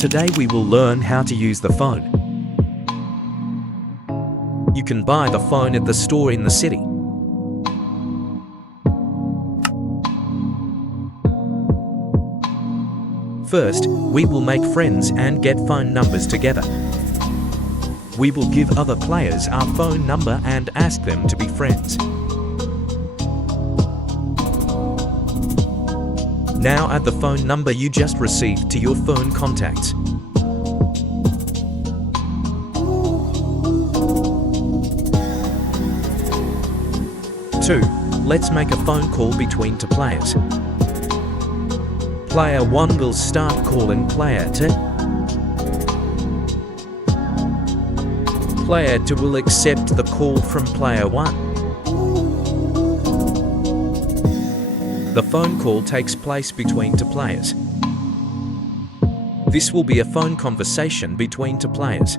Today we will learn how to use the phone. You can buy the phone at the store in the city. First, we will make friends and get phone numbers together. We will give other players our phone number and ask them to be friends. Now add the phone number you just received to your phone contacts. Two, let's make a phone call between two players. Player 1 will start calling Player 2. Player 2 will accept the call from Player 1. The phone call takes place between two players. This will be a phone conversation between two players.